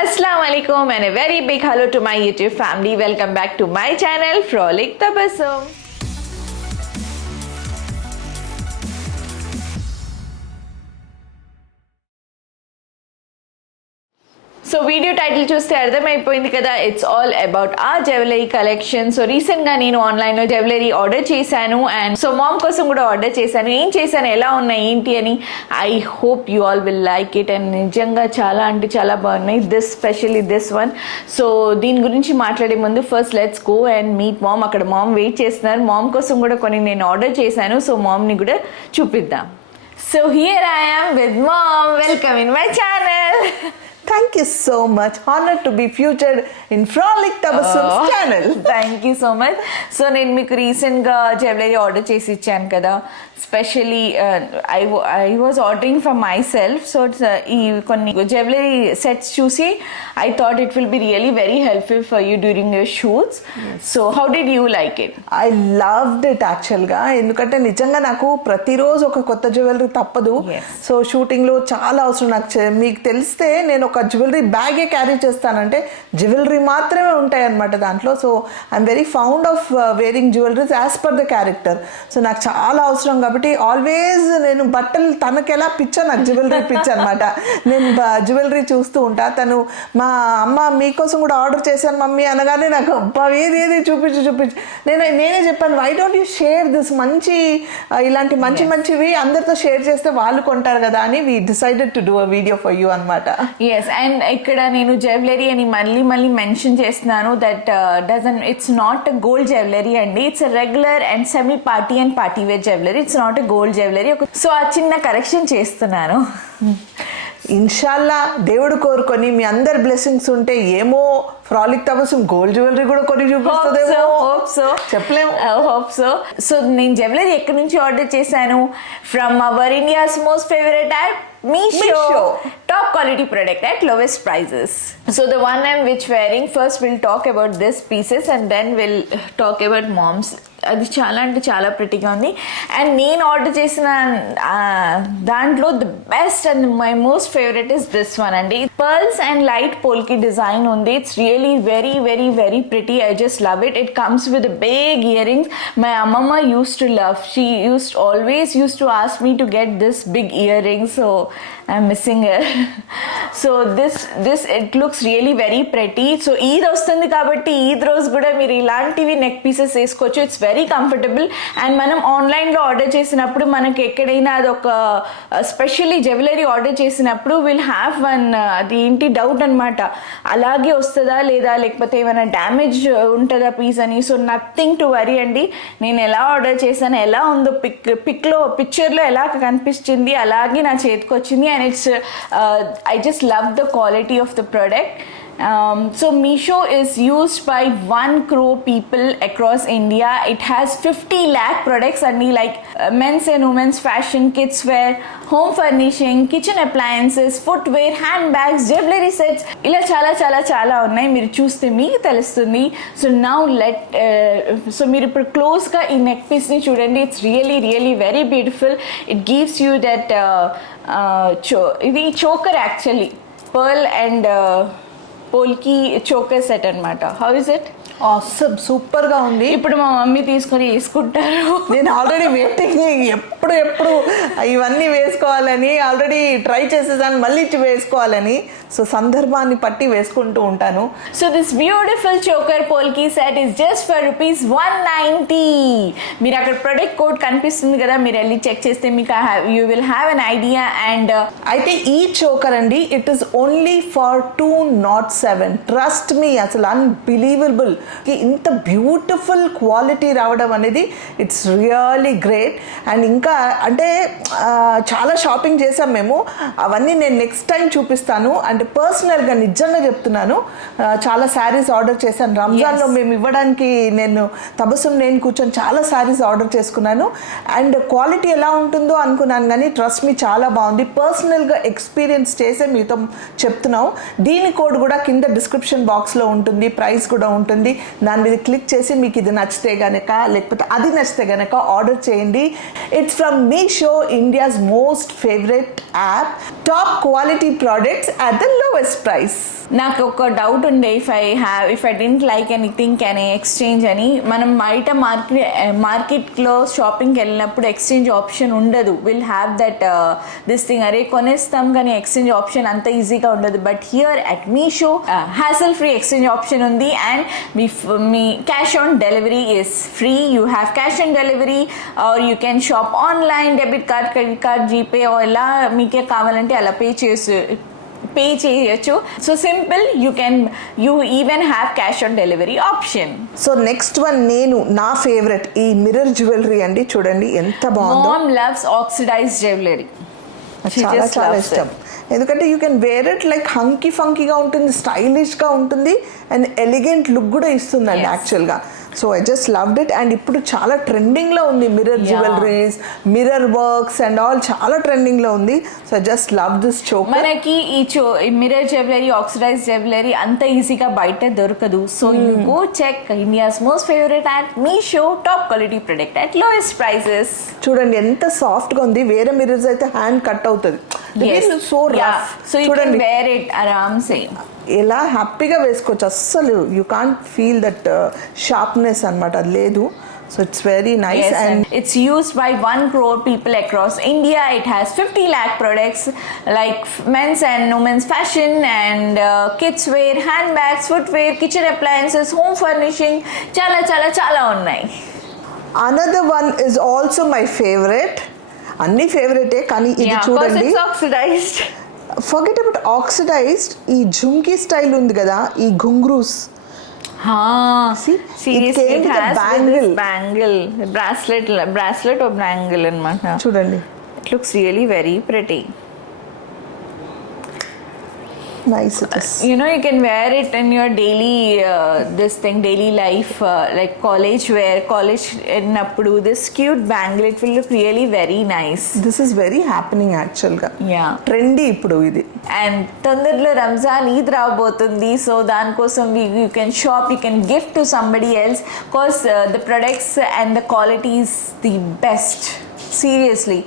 Assalamu alaikum and a very big hello to my YouTube family. Welcome back to my channel Frolic Tabassum. So video title చూస్తే అర్థమైపోయింది కదా, it's all about ఆ jewellery collection. So రీసెంట్గా నేను ఆన్లైన్లో jewellery order చేశాను and so ma'am కోసం కూడా ఆర్డర్ చేశాను. ఏం చేశాను, ఎలా ఉన్నాయి ఏంటి అని. I hope you all will like it and నిజంగా చాలా అంటే చాలా బాగున్నాయి, స్పెషల్లీ దిస్ వన్. సో దీని గురించి మాట్లాడే ముందు first let's go and meet mom. అక్కడ మామ్ వెయిట్ చేస్తున్నారు. మామ్ కోసం కూడా కొన్ని నేను ఆర్డర్ చేశాను, సో మామ్ని కూడా చూపిద్దాం. So here I am with ma'am. Welcome in my channel. Thank you so much. Honored to be featured in Frolic Tabassum's channel. Thank you so much. So నేను మీకు రీసెంట్గా జ్యువెలరీ ఆర్డర్ చేసి ఇచ్చాను కదా. Especially I was ordering for my self. So ఈ కొన్ని jewellery sets చూసి I thought it will be really very helpful for you during your shoots. So how did you like it? I loved it యాక్చువల్గా. ఎందుకంటే నిజంగా నాకు ప్రతిరోజు ఒక కొత్త జ్యువెలరీ తప్పదు. సో షూటింగ్లో చాలా అవసరం. నాకు మీకు తెలిస్తే నేను ఒక జ్యువెలరీ బ్యాగే క్యారీ చేస్తానంటే జ్యువెలరీ మాత్రమే ఉంటాయి అనమాట దాంట్లో. So I'm very fond of wearing jewelleries as per the character. So నాకు చాలా అవసరం కాబట్టి ఆల్వేస్ నేను బట్టలు తనకి ఎలా పిచ్చా, నాకు జ్యువెలరీ పిచ్చ అనమాట. నేను జ్యువెలరీ చూస్తూ ఉంటా. తను మా అమ్మ మీకోసం కూడా ఆర్డర్ చేశాను మమ్మీ అనగానే నాకు అబ్బా ఏది చూపించు. నేనే చెప్పాను, why don't you share this, మంచి ఇలాంటి మంచివి అందరితో షేర్ చేస్తే వాళ్ళు కొంటారు కదా అని we decided to do a video for you అనమాట. అండ్ ఇక్కడ నేను జ్యువెలరీ అని మళ్ళీ మెన్షన్ చేస్తున్నాను that it's not a gold jewellery అండి. It's a regular and semi party and party wear jewellery. It's not a gold jewellery. So ఆ చిన్న correction చేస్తున్నాను. ఇన్షాల్లా దేవుడు కోరుకొని మీ అందరి బ్లెస్సింగ్స్ ఉంటే ఏమో ఫ్రాలిక్ తబస్సుమ్ గోల్డ్ జ్యువెలరీ కూడా కొన్ని చూపిస్తుందేమో. చెప్పలేము. Hope so. సో నేను జ్యువెలరీ ఎక్కడి నుంచి ఆర్డర్ చేశాను? From our India's most favourite app Meesho. Top quality product at lowest prices. So the one I'm wearing, first we'll talk about this pieces and then we'll talk about mom's. అది చాలా అంటే చాలా ప్రిటీగా ఉంది. And నేను order చేసిన దాంట్లో the best and my most favourite is this one అండి. Pearls and light polki design ఉంది. It's really very very very pretty. I just love it. It comes with big earrings. మై అమ్మమ్మ used to love, she always used to ask me to get this big earrings, so I'm missing it. So this it looks really very pretty. So Eid వస్తుంది కాబట్టి ఈద్ రోజు కూడా మీరు ఇలాంటివి neck pieces వేసుకోవచ్చు. It's very comfortable. And మనం ఆన్లైన్లో order చేసినప్పుడు మనకి ఎక్కడైనా అదొక స్పెషల్లీ జ్యువెలరీ ఆర్డర్ చేసినప్పుడు విల్ హ్యావ్ వన్ అది ఏంటి డౌట్ అనమాట, అలాగే వస్తుందా లేదా లేకపోతే ఏమైనా డ్యామేజ్ ఉంటుందా పీస్ అని. సో నథింగ్ టు వరీ అండి. నేను ఎలా ఆర్డర్ చేశాను, ఎలా ఉందో పిక్చర్లో ఎలా కనిపించింది అలాగే నా చేతికి వచ్చింది. And it's I just love the quality of the product. So Meesho is used by 1 crore people across India. It has 50 lakh products and like men's and women's fashion, kids wear, home furnishing, kitchen appliances, footwear, handbags, jewelry sets. ఇలా చాలా ఉన్నాయి. మీరు చూస్తే మీకు తెలుస్తుంది. So now so మీరు ఇప్పుడు క్లోజ్గా ఈ నెక్ పీస్ని చూడండి. It's really very beautiful. It gives you that ఇది choker actually pearl and polki choker set అనమాట. How is it? Awesome, super గా ఉంది. ఇప్పుడు మా మమ్మీ తీసుకొని వేసుకుంటారు. నేను ఆల్రెడీ వెయిటింగ్, ఎప్పుడు ఇవన్నీ వేసుకోవాలని ఆల్రెడీ ట్రై చేసేదాన్ని, మళ్ళీ వేసుకోవాలని. సో సందర్భాన్ని పట్టి వేసుకుంటూ ఉంటాను. So this beautiful choker polki set is just for ₹190. మీరు అక్కడ ప్రొడక్ట్ కోడ్ కనిపిస్తుంది కదా, మీరు వెళ్ళి చెక్ చేస్తే మీకు you will have an idea. And అయితే ఈ చోకర్ అండి, it is only for 207. Trust me, అసలు అన్బిలీవబుల్. ఇంత బ్యూటిఫుల్ క్వాలిటీ రావడం అనేది ఇట్స్ రియలీ గ్రేట్. అండ్ ఇంకా అంటే చాలా షాపింగ్ చేసాం మేము, అవన్నీ నేను నెక్స్ట్ టైం చూపిస్తాను. అండ్ పర్సనల్గా నిజంగా చెప్తున్నాను, చాలా శారీస్ ఆర్డర్ చేశాను. రంజాన్లో మేము ఇవ్వడానికి నేను కూర్చొని చాలా శారీస్ ఆర్డర్ చేసుకున్నాను. అండ్ క్వాలిటీ ఎలా ఉంటుందో అనుకున్నాను, కానీ ట్రస్ట్ మీ చాలా బాగుంది. పర్సనల్గా ఎక్స్పీరియన్స్ చేసే మీతో చెప్తున్నాం. దీని కోడ్ కూడా కింద డిస్క్రిప్షన్ బాక్స్లో ఉంటుంది, ప్రైస్ కూడా ఉంటుంది. దాని మీద క్లిక్ చేసి మీకు ఇది నచ్చితే గనక లేకపోతే అది నచ్చితే గనక ఆర్డర్ చేయండి. It's from Meesho, India's most favourite app. Top quality products at the lowest price. నాకు ఒక డౌట్ ఉండే, if I didn't like anything can exchange అని. మనం బయట మార్కెట్లో షాపింగ్కి వెళ్ళినప్పుడు ఎక్స్చేంజ్ ఆప్షన్ ఉండదు. Will have that this thing, అరే కొనేస్తాం కానీ ఎక్స్చేంజ్ ఆప్షన్ అంత ఈజీగా ఉండదు. But here at Meesho hassle free exchange option ఉంది. అండ్ మీ cash on delivery is free. You have cash on delivery or you can shop online, debit card, credit card, GPay ఇలా మీకే కావాలంటే అలా పే చేయొచ్చు. So simple, you even have cash on delivery option. So next one నా favourite ఈ mirror jewellery అండి. చూడండి ఎంత బాగుందో. Mom loves oxidised jewellery. చాలా చాలా ఇష్టం. ఎందుకంటే you can wear it like hunky ఫంకీగా ఉంటుంది, స్టైలిష్గా ఉంటుంది అండ్ ఎలిగెంట్ లుక్ కూడా ఇస్తుందండి యాక్చువల్గా. So I just loved it. And ఇప్పుడు చాలా ట్రెండింగ్లో ఉంది mirror jewelleries, mirror works and all చాలా ట్రెండింగ్లో ఉంది. So I just love this choker. మనకి ఈ మిర్రర్ జ్యువెలరీ, ఆక్సిడైజ్ జ్యువెలరీ అంత ఈజీగా బయట దొరకదు. So you go check India's most favourite at Meesho, top quality product at lowest prices. చూడండి ఎంత సాఫ్ట్గా ఉంది. వేరే మిర్రర్స్ అయితే హ్యాండ్ కట్ అవుతుంది. So rough. So you can wear it ఆరామ్సే. ఎలా హ్యాపీగా వేసుకోవచ్చు. అస్సలు you can't feel that sharpness అనమాట, అది లేదు. So it's very nice. Yes, and it's used by 1 crore people across India. It has 50 lakh products like men's and women's fashion and kids wear, handbags, footwear, kitchen appliances, home furnishing. Chala unnai. Another one is also my favorite. అన్ని ఫేవరెటే కానీ ఇది చూడండి. It's oxidized. Forget about oxidised. ఈ ఝుమ్కీ style ఉంది కదా, ఈ ఘుంగ్రూస్. Seriously, it has bangle, bracelet or bangle anamata. చూడండి. It looks really very pretty. Nice it is. You know, you can wear it in your daily daily life, like college wear, college ennappudu this cute bangle, it will look really very nice. This is very happening actually ga. Yeah, trendy ippudu idi. And తొందరలో రంజాన్ ఈద్ రాబోతుంది. So దానికోసం you can shop, you can gift to somebody else because the products and the quality is the best. Seriously.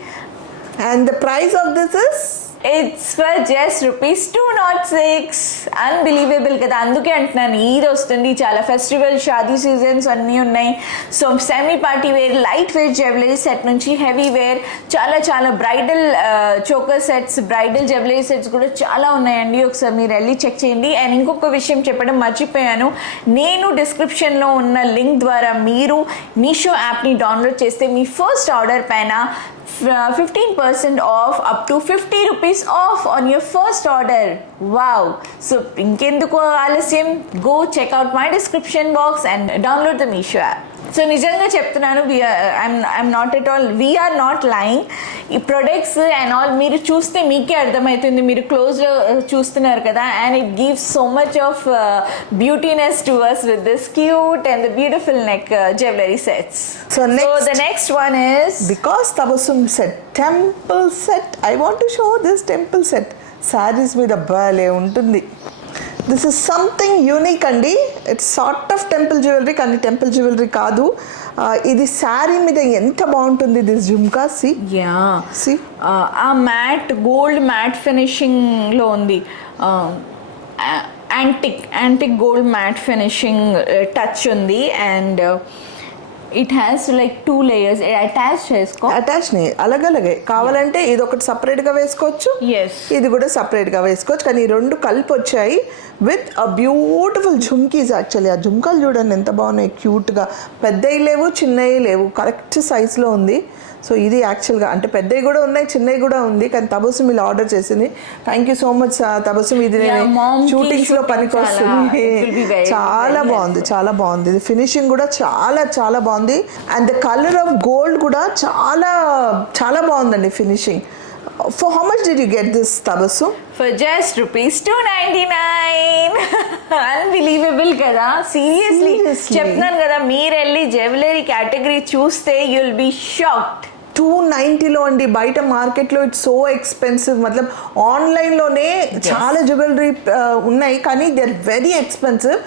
And the price of this is? It's for just ₹206. Unbelievable కదా. అందుకే అంటున్నాను, ఈద్ వస్తుంది, చాలా festival, Shaadi seasons అన్నీ ఉన్నాయి. So semi party wear, light weight jewellery set నుంచి heavy wear, చాలా bridal choker sets, bridal jewellery sets కూడా చాలా ఉన్నాయండి. ఒకసారి మీరు వెళ్ళి చెక్ చేయండి. అండ్ ఇంకొక విషయం చెప్పడం మర్చిపోయాను, నేను డిస్క్రిప్షన్లో ఉన్న లింక్ ద్వారా మీరు మీషో యాప్ని డౌన్లోడ్ చేస్తే మీ ఫస్ట్ ఆర్డర్ పైన 15% off, up to 50 rupees off on your first order. Wow. So ఇంకెందుకు ఆలస్యం, go check out my description box and download the Meesho app. So నిజంగా చెప్తున్నాను, I'm not at all, we're not lying. ఈ products and all మీరు చూస్తే మీకే అర్థమవుతుంది, మీరు క్లోజ్లో చూస్తున్నారు కదా. And it gives so much of beautyness to us with this cute and the beautiful neck jewellery sets. So the next one is, because Tabassum said temple set, I want to show this temple set. Sarees మీద భలే ఉంటుంది. This is something unique అండి. It's sort of temple jewellery కానీ temple jewellery కాదు. ఇది శారీ మీద ఎంత బాగుంటుంది. This jhumka see uh matte, gold matte ఫినిషింగ్లో ఉంది. Antique gold matte finishing touch ఉంది. And it has like 2 layers. Attach అలాగే కావాలంటే ఇది ఒకటి సపరేట్గా వేసుకోవచ్చు, ఇది కూడా సపరేట్గా వేసుకోవచ్చు. కానీ ఈ రెండు కలిపి వచ్చాయి విత్ అ బ్యూటిఫుల్ ఝుమ్కీస్. యాక్చువల్లీ ఆ ఝుమ్కాలు చూడండి ఎంత బాగున్నాయి, క్యూట్గా. పెద్దవి లేవు, చిన్నవి లేవు, కరెక్ట్ సైజ్లో ఉంది. సో ఇది యాక్చువల్గా అంటే పెద్దవి కూడా ఉన్నాయి, చిన్నవి కూడా ఉంది. కానీ తబస్సుమ్ ఇలా ఆర్డర్ చేసింది. Thank you so much Tabassum. ఇది షూటింగ్స్లో పనికి వస్తుంది. చాలా బాగుంది, చాలా బాగుంది. ఇది ఫినిషింగ్ కూడా చాలా బాగుంది. And the colour of gold కూడా చాలా బాగుందండి finishing. For how much did you get this Tabassum? For just ₹299. Unbelievable కదా. Seriously చెప్తున్నాను కదా, మీరు వెళ్ళి జ్యువెలరీ కేటగిరీ చూస్తే you'll be shocked. 290లో అండి. బయట మార్కెట్లో ఇట్స్ సో ఎక్స్పెన్సివ్. మతలబ్ ఆన్లైన్లోనే చాలా జ్యువెలరీ ఉన్నాయి కానీ దే ఆర్ వెరీ ఎక్స్పెన్సివ్.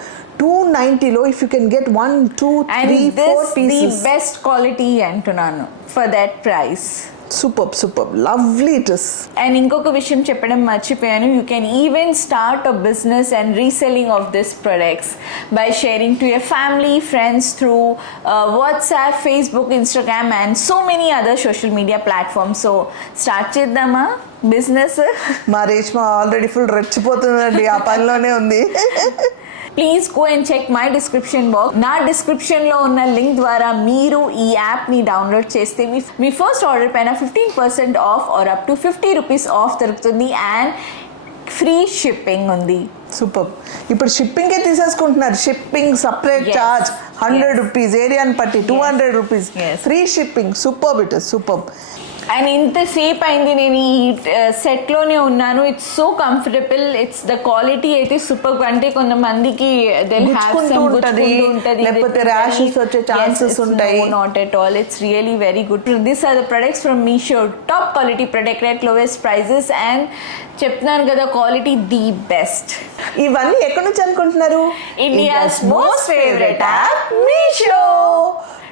290లో if you can get 1 2 3 4 the pieces. Best quality అంటున్నాను for that price. Super lovely it is. And ఇంకొక విషయం చెప్పడం మర్చిపోయాను, you can even start a business and reselling of this products by sharing to your family friends through WhatsApp, Facebook, Instagram and so many other social media platforms. So start చేద్దామా business? మా Reshma already full రెచ్చిపోతుందండి, ఆ పనిలోనే ఉంది. Please go and check my description box. నా డిస్క్రిప్షన్లో ఉన్న link ద్వారా మీరు ఈ యాప్ని డౌన్లోడ్ చేస్తే మీ ఫస్ట్ ఆర్డర్ పైన 15% off or up to 50 rupees off దొరుకుతుంది అండ్ ఫ్రీ షిప్పింగ్ ఉంది. సూపర్. ఇప్పుడు షిప్పింగే తీసేసుకుంటున్నారు. షిప్పింగ్ సపరేట్ చార్జ్ 100 రూపీస్, ఏరియాని బట్టి 200 rupees, free shipping. Super it is super. And ఇంతసేపు అయింది నేను ఈ సెట్లోనే ఉన్నాను. It's so comfortable. It's the quality అయితే సూపర్. అంటే కొంతమందికి లేకపోతే ర్యాషెస్ వచ్చే ఛాన్సెస్ ఉంటాయి. Not at all. It's really very good. This are the products from Meesho. Top quality product at lowest prices. And చెప్తున్నాను కదా, క్వాలిటీ ది బెస్ట్. ఇవన్నీ ఎక్కడి నుంచి అనుకుంటున్నారు? India's most favourite app Meesho.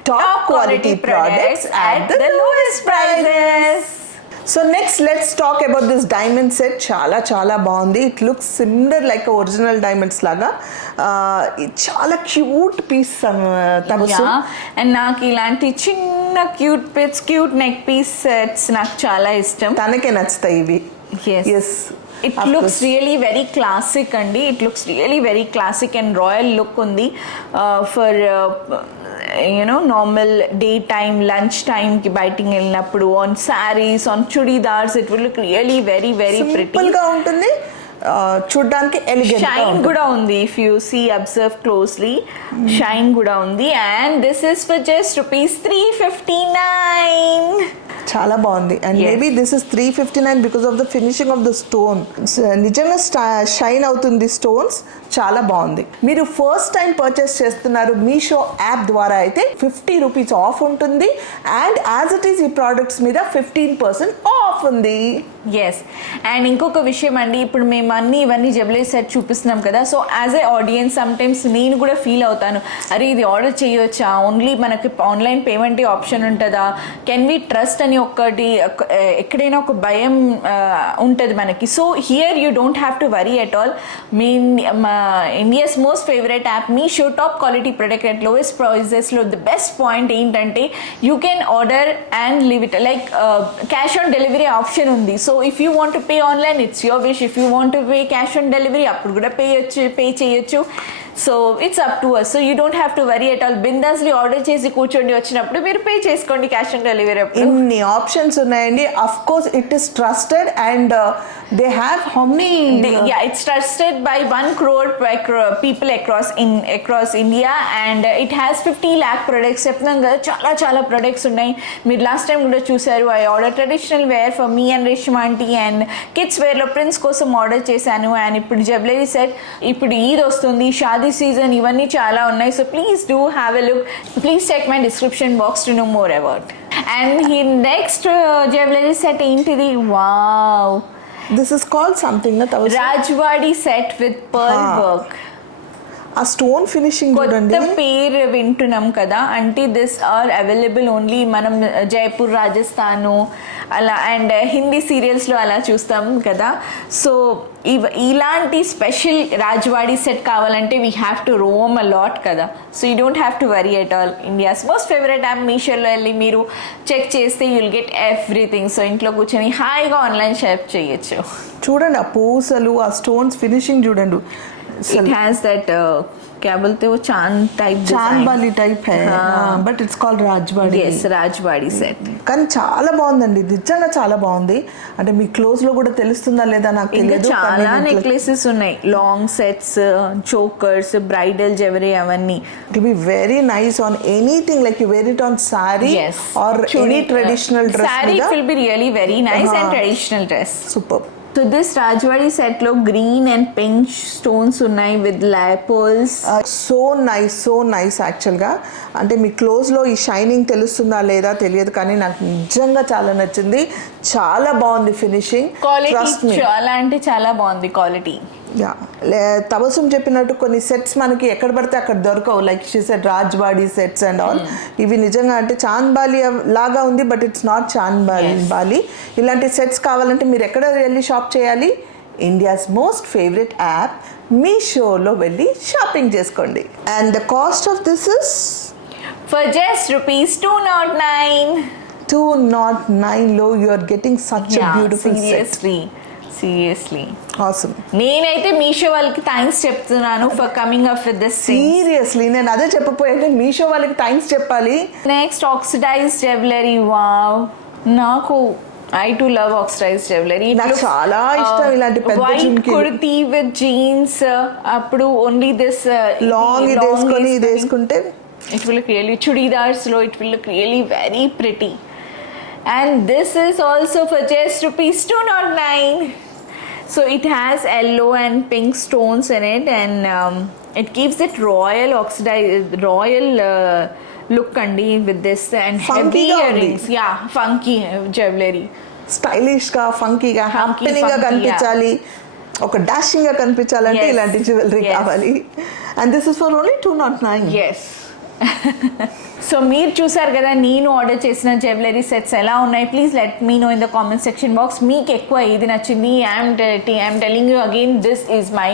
Top quality products at the lowest prices. So next let's talk about this diamond set. చాలా బాగుంది. It looks similar like original diamonds లాగా. చాలా క్యూట్ పీస్ తమసు. అండ్ నాకు ఇలాంటి చిన్న క్యూట్ నెక్ పీస్ సెట్స్ నాకు చాలా ఇష్టం. తనకే నచ్చుతాయి ఇవి. Yes. It looks really very classic అండి. It looks really very classic and royal look ఉంది for normal day time, lunch time కి బయటికి వెళ్ళినప్పుడు, on sarees, on chudidars, it will look really very pretty. Simple గా ఉంటుంది, చూడడానికి elegant గా ఉంటుంది. షైన్ కూడా ఉంది. If you see observe closely, shine కూడా ఉంది. And this is for just ₹359. చాలా బాగుంది. And maybe this is 359 because of the finishing of the stone. నిజంగా షైన్ అవుతుంది స్టోన్స్. చాలా బాగుంది. మీరు ఫస్ట్ టైం పర్చేస్ చేస్తున్నారు మీషో యాప్ ద్వారా అయితే 50 రూపీస్ ఆఫ్ ఉంటుంది. అండ్ యాజ్ ఇట్ ఈస్ ఈ ప్రోడక్ట్స్ మీద 15% ఆఫ్ ఉంది. ఎస్. అండ్ ఇంకొక విషయం అండి, ఇప్పుడు మేము ఇవన్నీ జ్యువెలరీ సెట్ చూపిస్తున్నాం కదా. So as a audience some times నేను కూడా ఫీల్ అవుతాను, అరే ఇది ఆర్డర్ చేయొచ్చా, ఓన్లీ మనకి ఆన్లైన్ పేమెంట్ ఆప్షన్ ఉంటుందా, కెన్ వి ట్రస్ట్ అని ఒకటి ఎక్కడైనా ఒక భయం ఉంటుంది మనకి. So here you don't have to worry at all. India's most favourite app Meesho. Top quality product at lowest ప్రైజెస్లో ద బెస్ట్ పాయింట్ ఏంటంటే you can order and leave it, like cash on delivery option ఉంది. So if you want to pay online, it's your wish. If you want to pay cash on delivery, అప్పుడు కూడా pay చేయొచ్చు. So it's up to us. So you don't have to worry at all. బిందాస్లీ order చేసి కూర్చోండి, వచ్చినప్పుడు మీరు pay చేసుకోండి cash on delivery. ఇన్ని ఆప్షన్స్ ఉన్నాయండి. Of course it is trusted and they have how many, it's trusted by 1 crore people across India and it has 50 lakh products. చెప్తున్నాం కదా, చాలా ప్రొడక్ట్స్ ఉన్నాయి. మీరు లాస్ట్ టైం కూడా చూసారు. I order traditional wear for me and Reshma aunty and kids వేర్లో Prince కోసం order చేశాను. అండ్ ఇప్పుడు జ్యువెలరీ సెట్, ఇప్పుడు ఈద్ వస్తుంది, షాదీ సీజన్, ఇవన్నీ చాలా ఉన్నాయి. So please do have a look. Please check my description box to know more about. And ఈ నెక్స్ట్ జ్యువెలరీ సెట్ ఏంటిది? Wow, this is called something Rajwadi set with pearl work. ఆ stone finishing కొత్త పేరు వింటున్నాం కదా. అంటే దిస్ ఆర్ అవైలబుల్ ఓన్లీ మనం జైపూర్, రాజస్థాను అలా అండ్ హిందీ సీరియల్స్లో అలా చూస్తాం కదా. సో ఇలాంటి స్పెషల్ రాజ్వాడి సెట్ కావాలంటే we have to roam a lot కదా. So you don't have to worry at all. India's most favourite app మీషోలో వెళ్ళి మీరు చెక్ చేస్తే యుల్ గెట్ ఎవ్రీథింగ్. సో ఇంట్లో కూర్చొని హాయిగా ఆన్లైన్ షాప్ చేయొచ్చు. చూడండి ఆ పూసలు, ఆ స్టోన్స్ ఫినిషింగ్ చూడండి. It has that क्या बोलते हो, चांद type, chandbali type high, but it's called Rajwadi. yes Rajwadi set. కానీ చాలా బాగుందండి, నిజంగా చాలా బాగుంది. అంటే మీ క్లోజ్ లో కూడా తెలుస్తుందా లేదా నాకు తెలియదు. చాలా నెక్లెసెస్ ఉన్నాయి, long sets, chokers, bridal jewellery అవన్నీ. To be very nice on anything, like you wear it on sari or any traditional dress. Sari will be really very nice and traditional dress. Super. So this Rajwadi set లో green and pink stones ఉన్నాయి with pearls. So nice యాక్చువల్గా. అంటే మీ క్లోజ్లో ఈ shining తెలుస్తుందా లేదా తెలియదు, కానీ నాకు నిజంగా చాలా నచ్చింది. చాలా బాగుంది ఫినిషింగ్. క్వాలిటీ చాలా అంటే చాలా బాగుంది క్వాలిటీ. యా, తబసుమ్ చెప్పినట్టు కొన్ని సెట్స్ మనకి ఎక్కడ పడితే అక్కడ దొరకవు. Like she set Rajwadi sets and all. ఇవి నిజంగా అంటే చాంద్బాలి లాగా ఉంది, బట్ ఇట్స్ నాట్ చాంద్బాలి. ఇలాంటి సెట్స్ కావాలంటే మీరు ఎక్కడ వెళ్ళి షాప్ చేయాలి? ఇండియాస్ మోస్ట్ ఫేవరెట్ యాప్ మీషోలో వెళ్ళి షాపింగ్ చేసుకోండి. And the cost of this is for just ₹209. 209లో you are getting such a beautiful set. Seriously awesome. నేనైతే మీషో వాళ్ళకి థ్యాంక్స్ చెప్తున్నాను for coming up with this. Seriously నేను అదే చెప్పపోయాను, మీషో వాళ్ళకి థ్యాంక్స్ చెప్పాలి. Next oxidised jewellery. వావ్, నాకు I too love oxidized jewelry. నాకు చాలా ఇష్టం ఇలాంటి పెద్ద వైట్ కుర్తీ విత్ జీన్స్. అప్పుడు ఓన్లీ దిస్ లాంగ్ ఇది వేసుకొని ఇది వేసుకుంటే it will look really, chudidars లో it will look really very pretty. And this is also for just ₹209. So it has yellow and pink stones in it, and it gives it royal look andi with this and heavy earrings. Yeah, funky jewelry. Stylish గా, ఫంకీగా, happening గా కనిపించాలి, ఒక dashing గా కనిపించాలంటే ఇలాంటి jewellery కావాలి. And this is for only 209. Yes. So మీరు చూసారు కదా నేను ఆర్డర్ చేసిన జ్యువెలరీ సెట్స్ ఎలా ఉన్నాయి. Please let me know in the comment section box. మీకు ఎక్కువ ఏది నచ్చింది? I'm telling you again, this is my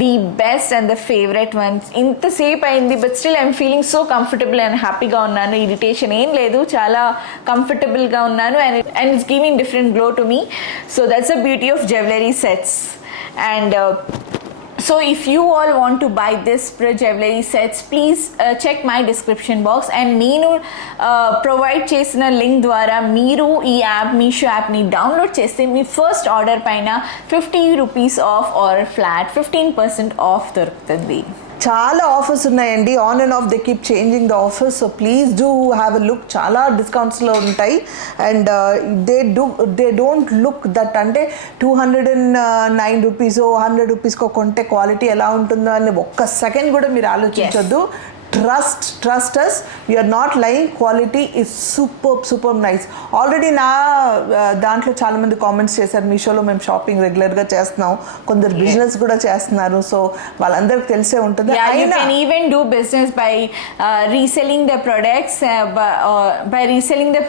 the best and the favourite ones. ఇంతసేపు అయింది but still I'm feeling so comfortable and హ్యాపీగా ఉన్నాను. ఇరిటేషన్ ఏం లేదు, చాలా కంఫర్టబుల్గా ఉన్నాను. And it's giving different glow to me. So that's the beauty of jewellery sets. And so if you all want to buy this jewelry sets, please check my description box and నేను provide చేసిన link ద్వారా మీరు ఈ app Meesho యాప్ని download చేస్తే మీ first order పైన ₹50 of are flat 15% of దొరుకుతుంది. చాలా ఆఫర్స్ ఉన్నాయండి. On and of they keep changing the offers. So please do have a look. చాలా డిస్కౌంట్స్లో ఉంటాయి. And they don't look that అంటే ₹209 ₹100 కొంటే క్వాలిటీ ఎలా ఉంటుందో అని ఒక్క సెకండ్ కూడా మీరు ఆలోచించొద్దు. Trust us, we are not lying. Quality is superb nice. Already నా దాంట్లో చాలా మంది కామెంట్స్ చేశారు, మీషోలో మేము షాపింగ్ రెగ్యులర్గా చేస్తున్నాం, కొందరు బిజినెస్ కూడా చేస్తున్నారు. సో వాళ్ళందరికి తెలిసే ఉంటుంది. You can even do business by reselling the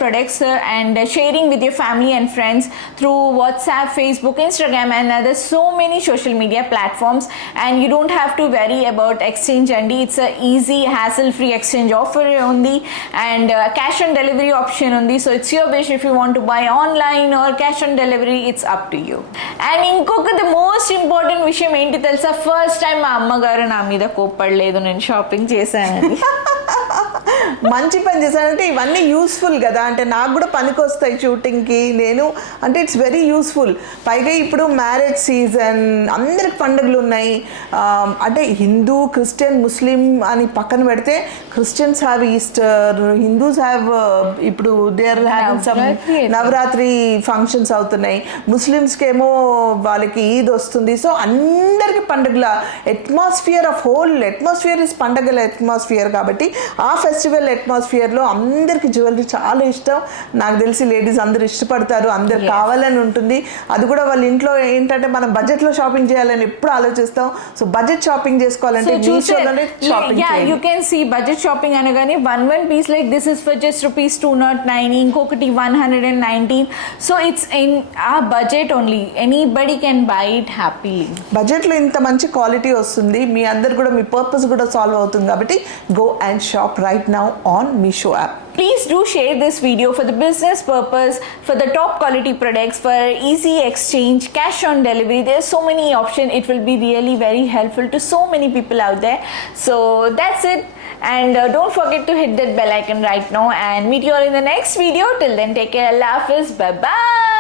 products and sharing with your family and friends through WhatsApp, Facebook, Instagram and other so many social media platforms, and you don't have to worry about exchange and it's a easy hassle free exchange offer undi, and cash on delivery option undi. So it's your wish if you want to buy online or cash on delivery, it's up to you. And inkoka the most important vishayam enti telusa, first time ma ammagaru na meeda కోప్పడలేదు నేను shopping చేశానని. మంచి పని చేశానంటే ఇవన్నీ useful కదా, అంటే నాకు కూడా పనికొస్తాయి షూటింగ్కి. నేను అంటే ఇట్స్ వెరీ యూస్ఫుల్. పైగా ఇప్పుడు మ్యారేజ్ సీజన్, అందరికి పండుగలు ఉన్నాయి. అంటే హిందూ, క్రిస్టియన్, ముస్లిం అని పక్కన పెడితే Christians have Easter, Hindus have ఇప్పుడు they are having some Navratri functions అవుతున్నాయి. ముస్లిమ్స్కి ఏమో వాళ్ళకి ఈద్ వస్తుంది. సో అందరికి పండుగల atmosphere of whole atmosphere is పండుగల అట్మాస్ఫియర్. కాబట్టి ఆ ఫెస్టివల్ అట్మాస్ఫియర్లో అందరికి జ్యువెలరీ చాలా ఇష్టం. నాకు తెలిసి లేడీస్ అందరు ఇష్టపడతారు, అందరు కావాలని ఉంటుంది. అది కూడా వాళ్ళ ఇంట్లో ఏంటంటే మనం బడ్జెట్లో షాపింగ్ చేయాలని ఎప్పుడు ఆలోచిస్తాం. సో బడ్జెట్ షాపింగ్ చేసుకోవాలంటే మీషోలోనే షాపింగ్ చేయాలి. You can see budget shopping అనగానే one piece like this is for just ₹209, ఇంకొకటి 119. So it's in a budget only. Anybody can buy it happily. బడ్జెట్లో ఇంత మంచి క్వాలిటీ వస్తుంది. మీ అందరు కూడా మీ పర్పస్ కూడా సాల్వ్ అవుతుంది. కాబట్టి go and shop right now on Meesho app. Please do share this video for the business purpose, for the top quality products, for easy exchange, cash on delivery. There's so many options. It will be really very helpful to so many people out there. So that's it. And don't forget to hit that bell icon right now and meet you all in the next video. Till then, take care. Allah Hafiz. Bye bye.